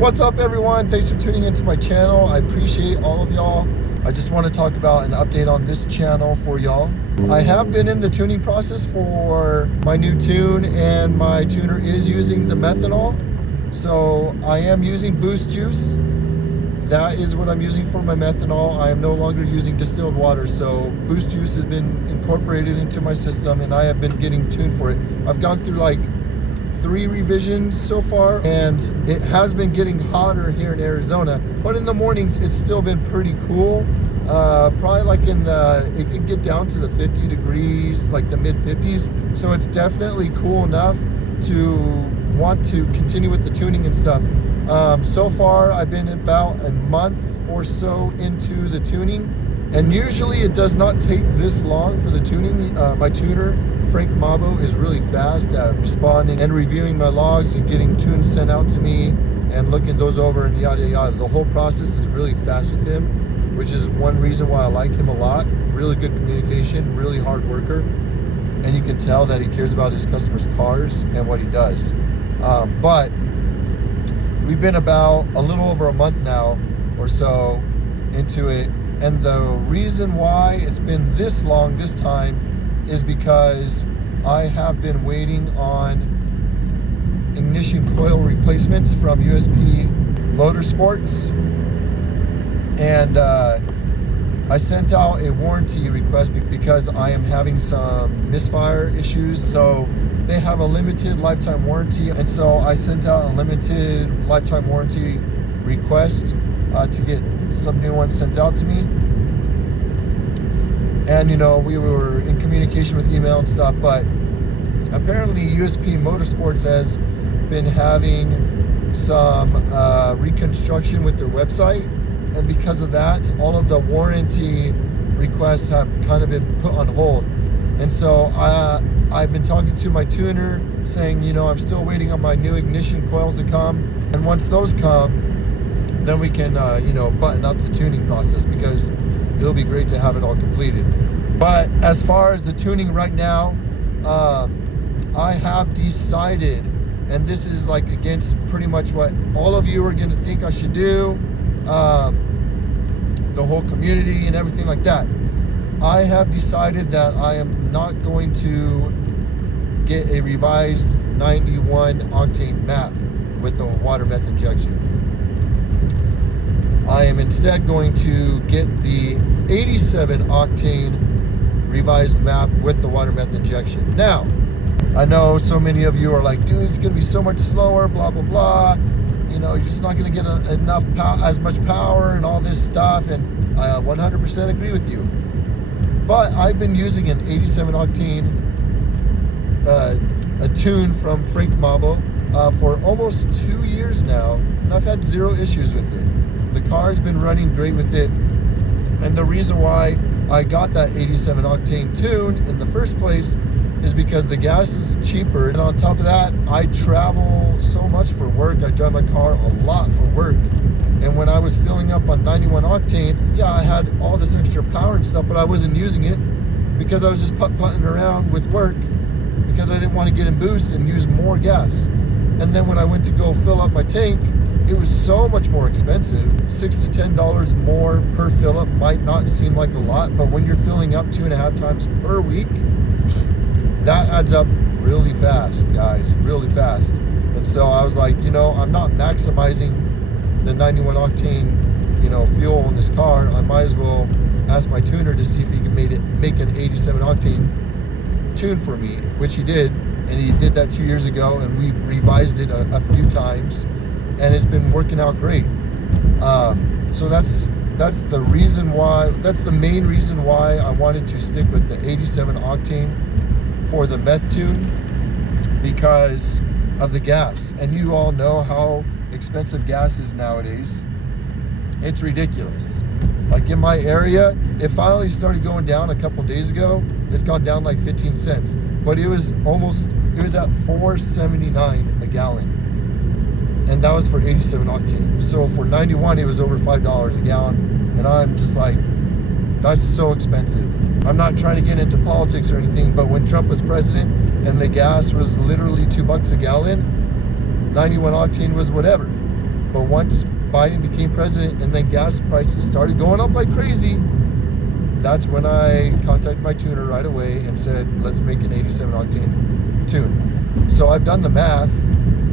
What's up, everyone? Thanks for tuning into my channel. I appreciate all of y'all. I just want to talk about an update on this channel for y'all. I have been in the tuning process for my new tune, and my tuner is using the methanol. So I am using boost juice. That is what I'm using for my methanol. I am no longer using distilled water. So boost juice has been incorporated into my system, and I have been getting tuned for it. I've gone through like 3 revisions so far, and it has been getting hotter here in Arizona, but in the mornings it's still been pretty cool. Probably like it can get down to the 50 degrees, like the mid 50s. So it's definitely cool enough to want to continue with the tuning and stuff. So far I've been about a month or so into the tuning, and usually it does not take this long for the tuning. My tuner Frank Mabo is really fast at responding and reviewing my logs and getting tunes sent out to me and looking those over and yada yada. The whole process is really fast with him, which is one reason why I like him a lot. Really good communication, really hard worker, and you can tell that he cares about his customers' cars and what he does. But we've been about a little over a month now or so into it, and the reason why it's been this long this time is because I have been waiting on ignition coil replacements from USP Motorsports, and I sent out a warranty request because I am having some misfire issues. So they have a limited lifetime warranty, and so I sent out a limited lifetime warranty request to get some new ones sent out to me. And you know, we were in communication with email and stuff, but apparently USP Motorsports has been having some reconstruction with their website, and because of that, all of the warranty requests have kind of been put on hold. And so I've been talking to my tuner saying, you know, I'm still waiting on my new ignition coils to come, and once those come, then we can you know, button up the tuning process, because it'll be great to have it all completed. But as far as the tuning right now, I have decided, and this is like against pretty much what all of you are going to think I should do, the whole community and everything like that. I have decided that I am not going to get a revised 91 octane map with the water meth injection. I am instead going to get the 87 octane revised map with the water meth injection. Now, I know so many of you are like, dude, it's gonna be so much slower, blah blah blah, you know, you're just not gonna get enough as much power and all this stuff, and I 100% agree with you. But I've been using an 87 octane a tune from Frank Mabo for almost 2 years now, and I've had 0 issues with it. The car's been running great with it, and the reason why I got that 87 octane tune in the first place is because the gas is cheaper, and on top of that, I travel so much for work. I drive my car a lot for work, and when I was filling up on 91 octane, yeah, I had all this extra power and stuff, but I wasn't using it because I was just putt-putting around with work because I didn't want to get in boost and use more gas. And then when I went to go fill up my tank, it was so much more expensive. $6 to $10 more per fill up might not seem like a lot, but when you're filling up 2.5 times per week, that adds up really fast, guys, really fast. And so I was like, you know, I'm not maximizing the 91 octane, you know, fuel in this car. I might as well ask my tuner to see if he can make an 87 octane tune for me, which he did, and he did that 2 years ago, and we've revised it a few times, and it's been working out great. So that's the reason why, that's the main reason why I wanted to stick with the 87 octane for the meth tune, because of the gas. And you all know how expensive gas is nowadays. It's ridiculous. Like in my area, it finally started going down a couple days ago. It's gone down like 15 cents, but it was at $4.79 a gallon. And that was for 87 octane. So for 91, it was over $5 a gallon. And I'm just like, that's so expensive. I'm not trying to get into politics or anything, but when Trump was president and the gas was literally $2 a gallon, 91 octane was whatever. But once Biden became president and then gas prices started going up like crazy, that's when I contacted my tuner right away and said, let's make an 87 octane tune. So I've done the math.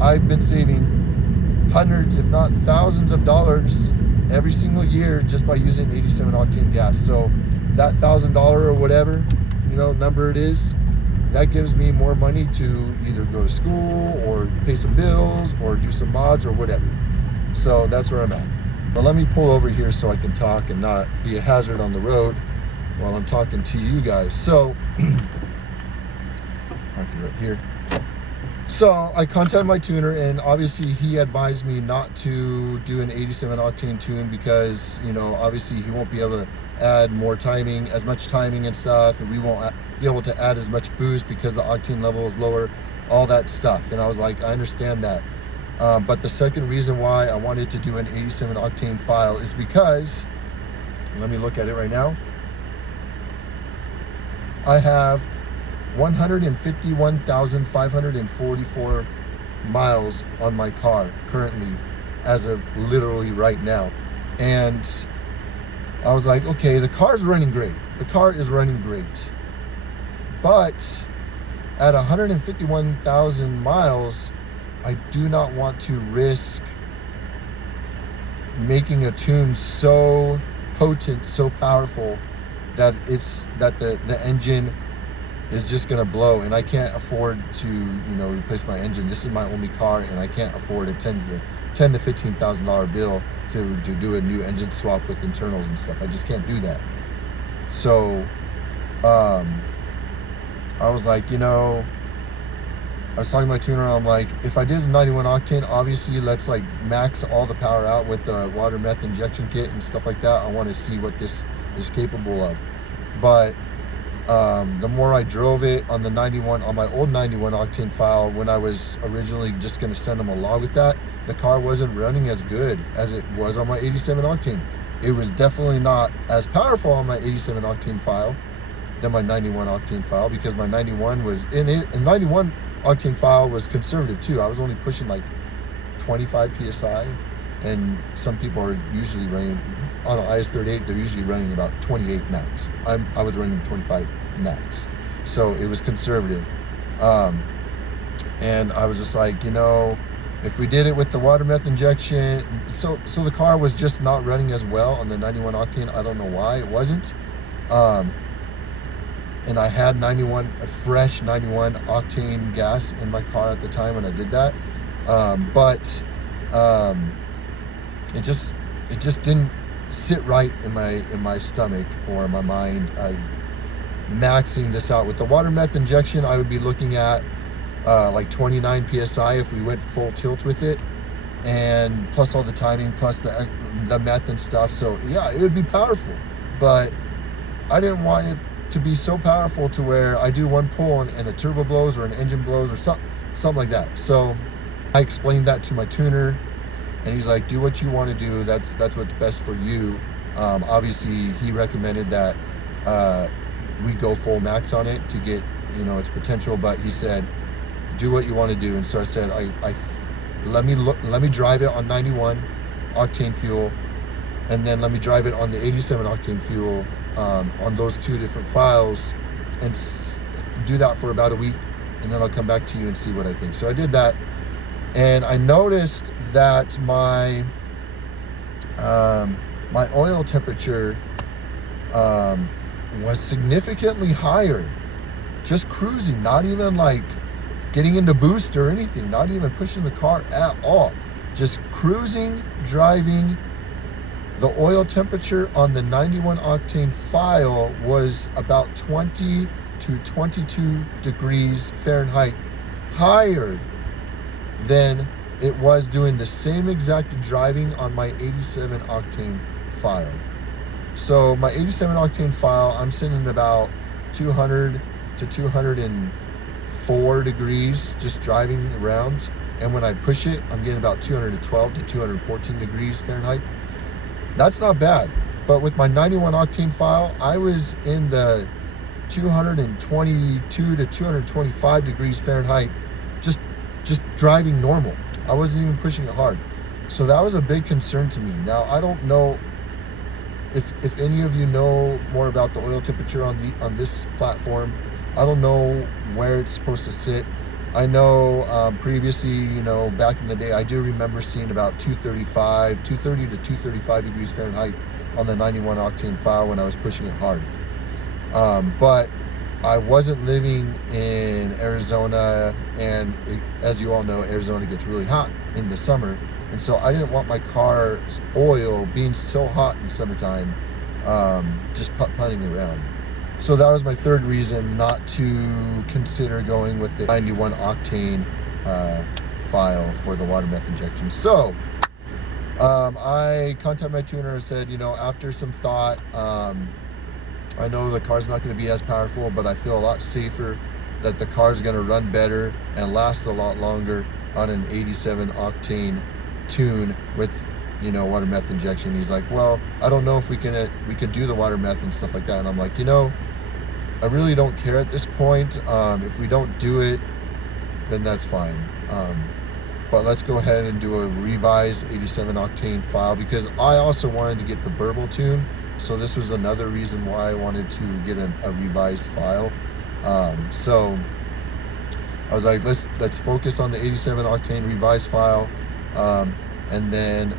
I've been saving hundreds, if not thousands of dollars every single year just by using 87 octane gas. So that $1,000 or whatever, number it is, that gives me more money to either go to school or pay some bills or do some mods or whatever. So that's where I'm at. But let me pull over here so I can talk and not be a hazard on the road while I'm talking to you guys. So, right here. So I contacted my tuner, and obviously he advised me not to do an 87 octane tune because, obviously he won't be able to add more timing, as much timing and stuff, and we won't be able to add as much boost because the octane level is lower, all that stuff. And I was like, I understand that. But the second reason why I wanted to do an 87 octane file is because, let me look at it right now. I have 151,544 miles on my car currently, as of literally right now. And I was like, okay, the car's running great. The car is running great. But at 151,000 miles, I do not want to risk making a tune so potent, so powerful that the engine is just gonna blow, and I can't afford to replace my engine. This is my only car, and I can't afford a $10,000 to $15,000 bill to do a new engine swap with internals and stuff. I just can't do that. So I was like, I was talking to my tuner, and I'm like, if I did a 91 octane, obviously let's like max all the power out with the water meth injection kit and stuff like that. I want to see what this is capable of. But the more I drove it on my old 91 octane file, when I was originally just going to send them a log with that, the car wasn't running as good as it was on my 87 octane. It was definitely not as powerful on my 87 octane file than my 91 octane file, because my 91 was in it, and 91 octane file was conservative too. I was only pushing like 25 psi, and some people are usually running on an IS-38, they're usually running about 28 max. I was running 25 max, so it was conservative. And I was just like, if we did it with the water meth injection, so the car was just not running as well on the 91 octane. I don't know why it wasn't. And I had a fresh 91 octane gas in my car at the time when I did that. But it just didn't sit right in my stomach or my mind. Maxing this out with the water meth injection, I would be looking at like 29 psi if we went full tilt with it, and plus all the timing, plus the meth and stuff. So yeah, it would be powerful, but I didn't want it to be so powerful to where I do one pull and a turbo blows or an engine blows or something like that. So I explained that to my tuner, and he's like, do what you want to do. That's what's best for you. Obviously he recommended that we go full max on it to get its potential, but he said do what you want to do. And so I said, let me drive it on 91 octane fuel, and then let me drive it on the 87 octane fuel on those two different files, and do that for about a week, and then I'll come back to you and see what I think. So I did that, and I noticed that my oil temperature was significantly higher, just cruising, not even like getting into boost or anything, not even pushing the car at all, just cruising, driving. The oil temperature on the 91 octane file was about 20 to 22 degrees Fahrenheit higher than it was doing the same exact driving on my 87 octane file. So my 87 octane file, I'm sitting about 200 to 204 degrees just driving around, and when I push it, I'm getting about 212 to 214 degrees Fahrenheit. That's not bad. But with my 91 octane file, I was in the 222 to 225 degrees Fahrenheit just driving normal. I wasn't even pushing it hard. So that was a big concern to me. Now, I don't know if any of you know more about the oil temperature on this platform. I don't know where it's supposed to sit. I know previously, you know, back in the day, I do remember seeing about 230 to 235 degrees Fahrenheit on the 91 octane file when I was pushing it hard. But I wasn't living in Arizona, and as you all know, Arizona gets really hot in the summer. And so I didn't want my car's oil being so hot in the summertime, just putting around. So that was my third reason not to consider going with the 91 octane file for the water meth injection. So I contacted my tuner and said, you know, after some thought, I know the car's not going to be as powerful, but I feel a lot safer that the car's going to run better and last a lot longer on an 87 octane tune with, you know, water meth injection. He's like, well, I don't know if we could do the water meth and stuff like that. And I'm like, you know, I really don't care at this point. If we don't do it, then that's fine. But let's go ahead and do a revised 87 octane file, because I also wanted to get the burble tune. So this was another reason why I wanted to get a revised file. So I was like, let's focus on the 87 octane revised file, and then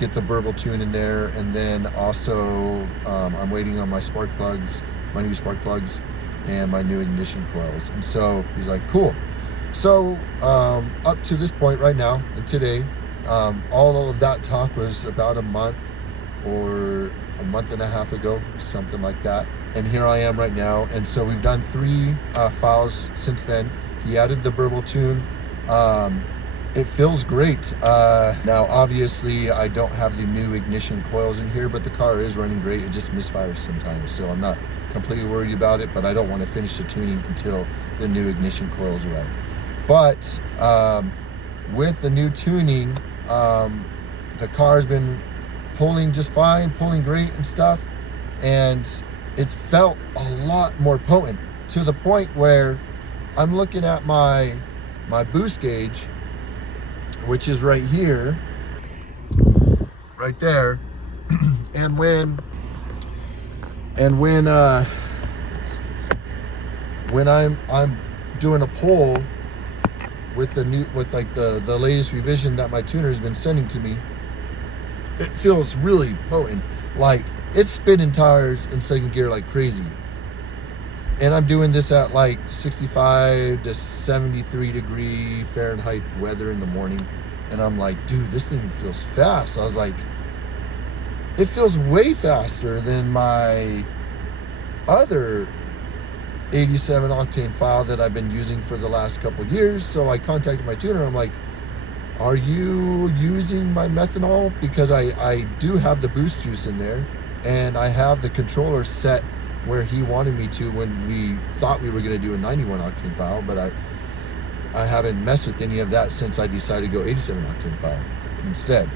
get the burble tune in there. And then also I'm waiting on my spark plugs, my new spark plugs, and my new ignition coils. And so he's like, cool. So up to this point right now, and today, all of that talk was about a month or a month and a half ago, something like that. And here I am right now. And so we've done 3 files since then. He added the burble tune. It feels great. Now, obviously, I don't have the new ignition coils in here, but the car is running great. It just misfires sometimes, so I'm not completely worried about it, but I don't want to finish the tuning until the new ignition coils are out. But with the new tuning, the car's been pulling just fine, pulling great and stuff, and it's felt a lot more potent, to the point where I'm looking at my boost gauge, which is right here, right there, and when I'm doing a pull with the latest revision that my tuner has been sending to me, it feels really potent. Like, it's spinning tires in second gear like crazy. And I'm doing this at like 65 to 73 degree Fahrenheit weather in the morning. And I'm like, dude, this thing feels fast. I was like, it feels way faster than my other 87 octane file that I've been using for the last couple of years. So I contacted my tuner. I'm like, are you using my methanol? Because I do have the boost juice in there, and I have the controller set where he wanted me to when we thought we were going to do a 91 octane file, but I haven't messed with any of that since I decided to go 87 octane file instead.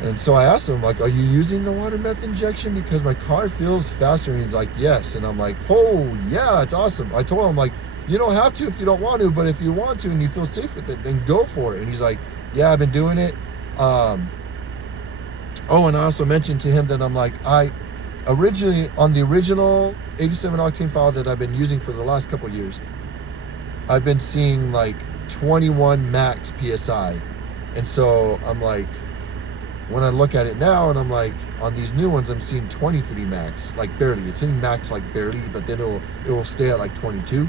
And so I asked him, like, are you using the water meth injection? Because my car feels faster. And he's like, yes. And I'm like, oh yeah, it's awesome. I told him, like, you don't have to if you don't want to, but if you want to and you feel safe with it, then go for it. And he's like, yeah, I've been doing it. Oh, and I also mentioned to him that I'm like, I originally, on the original 87 octane file that I've been using for the last couple of years, I've been seeing like 21 max PSI. And so I'm like, when I look at it now, and I'm like, on these new ones, I'm seeing 23 max, like barely. It's hitting max like barely, but then it will stay at like 22.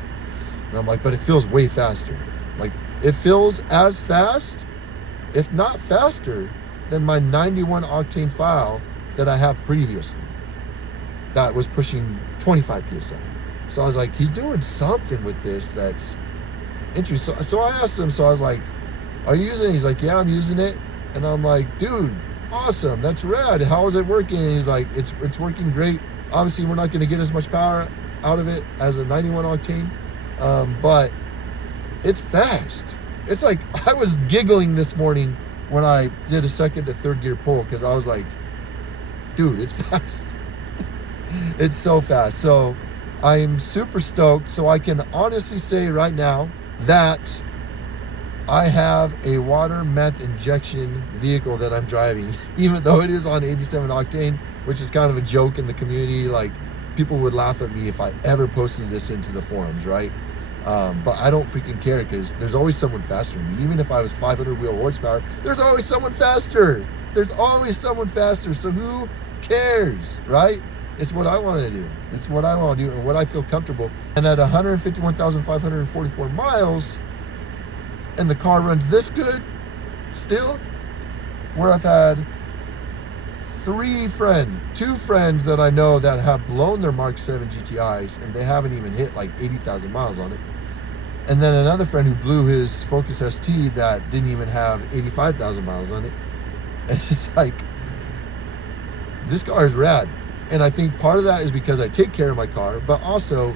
And I'm like, but it feels way faster. Like, it feels as fast, if not faster, than my 91 octane file that I have previously, that was pushing 25 PSI. So I was like, he's doing something with this that's interesting. So I asked him, so I was like, are you using it? He's like, yeah, I'm using it. And I'm like, dude, awesome, that's rad. How is it working? And he's like, it's working great. Obviously, we're not going to get as much power out of it as a 91 octane, but it's fast. It's like, I was giggling this morning when I did a second to third gear pull, because I was like, dude, it's fast. It's so fast. So I'm super stoked. So I can honestly say right now that I have a water meth injection vehicle that I'm driving, even though it is on 87 octane, which is kind of a joke in the community. Like, people would laugh at me if I ever posted this into the forums, right? But I don't freaking care, because there's always someone faster than me. Even if I was 500 wheel horsepower, there's always someone faster. There's always someone faster. So who cares, right? It's what I want to do. It's what I want to do and what I feel comfortable. And at 151,544 miles, and the car runs this good still, where I've had two friends that I know that have blown their MK7 GTIs, and they haven't even hit like 80,000 miles on it. And then another friend who blew his Focus ST that didn't even have 85,000 miles on it. And it's like, this car is rad. And I think part of that is because I take care of my car, but also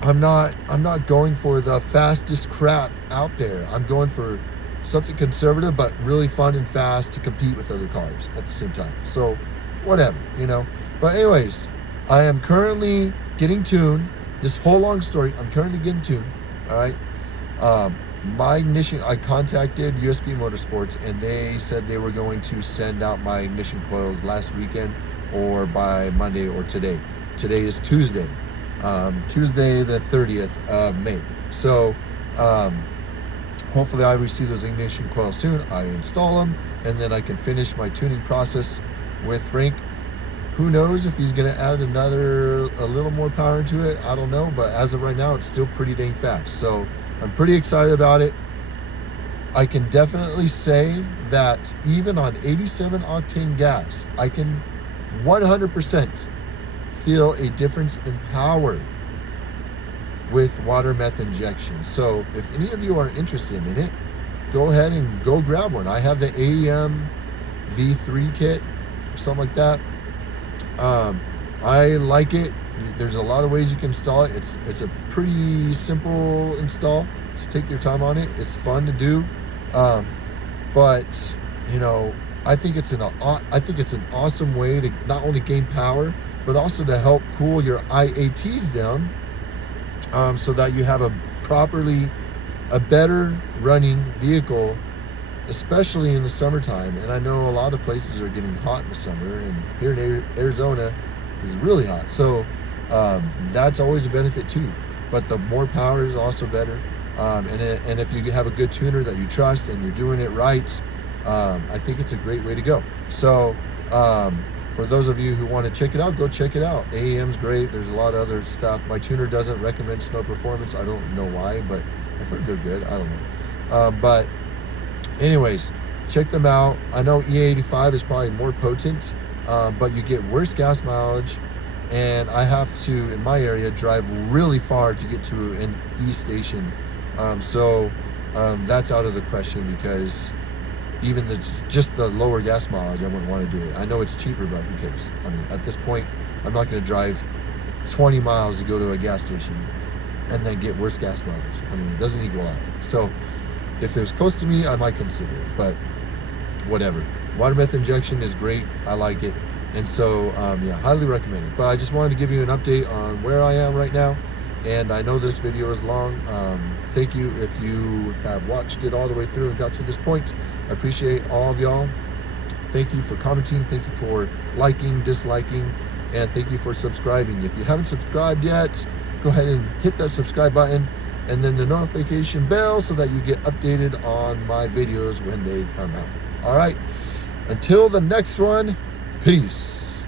I'm not going for the fastest crap out there. I'm going for something conservative but really fun and fast to compete with other cars at the same time. So whatever, you know. But anyways, I am currently getting tuned. This whole long story, I'm currently getting tuned. All right. My ignition, I contacted USB Motorsports, and they said they were going to send out my ignition coils last weekend or by Monday or today. Today is Tuesday. Tuesday the 30th of May. So hopefully I receive those ignition coils soon. I install them, and then I can finish my tuning process with Frank. Who knows if he's going to add a little more power into it. I don't know, but as of right now, it's still pretty dang fast. So I'm pretty excited about it. I can definitely say that even on 87 octane gas, I can 100% feel a difference in power with water meth injection. So if any of you are interested in it, go ahead and go grab one. I have the AEM V3 kit or something like that. I like it. There's a lot of ways you can install it. It's a pretty simple install. Just take your time on it. It's fun to do. But you know, I think it's an awesome way to not only gain power, but also to help cool your IATs down, so that you have a better running vehicle, especially in the summertime. And I know a lot of places are getting hot in the summer, and here in Arizona is really hot. So that's always a benefit too. But the more power is also better. And if you have a good tuner that you trust and you're doing it right, I think it's a great way to go. So for those of you who want to check it out, go check it out. AEM's great. There's a lot of other stuff. My tuner doesn't recommend Snow Performance. I don't know why, but I've heard they're good. I don't know. But anyways, check them out. I know E85 is probably more potent, but you get worse gas mileage. And I have to, in my area, drive really far to get to an E station. So that's out of the question, because even just the lower gas mileage, I wouldn't want to do it. I know it's cheaper, but who cares? I mean, at this point, I'm not going to drive 20 miles to go to a gas station and then get worse gas mileage. I mean, it doesn't equal out. So if it was close to me, I might consider it, but whatever. Water meth injection is great. I like it. And so, yeah, highly recommend it. But I just wanted to give you an update on where I am right now. And I know this video is long. Thank you if you have watched it all the way through and got to this point. I appreciate all of y'all. Thank you for commenting. Thank you for liking, disliking, and thank you for subscribing. If you haven't subscribed yet, go ahead and hit that subscribe button and then the notification bell so that you get updated on my videos when they come out. All right, until the next one, peace.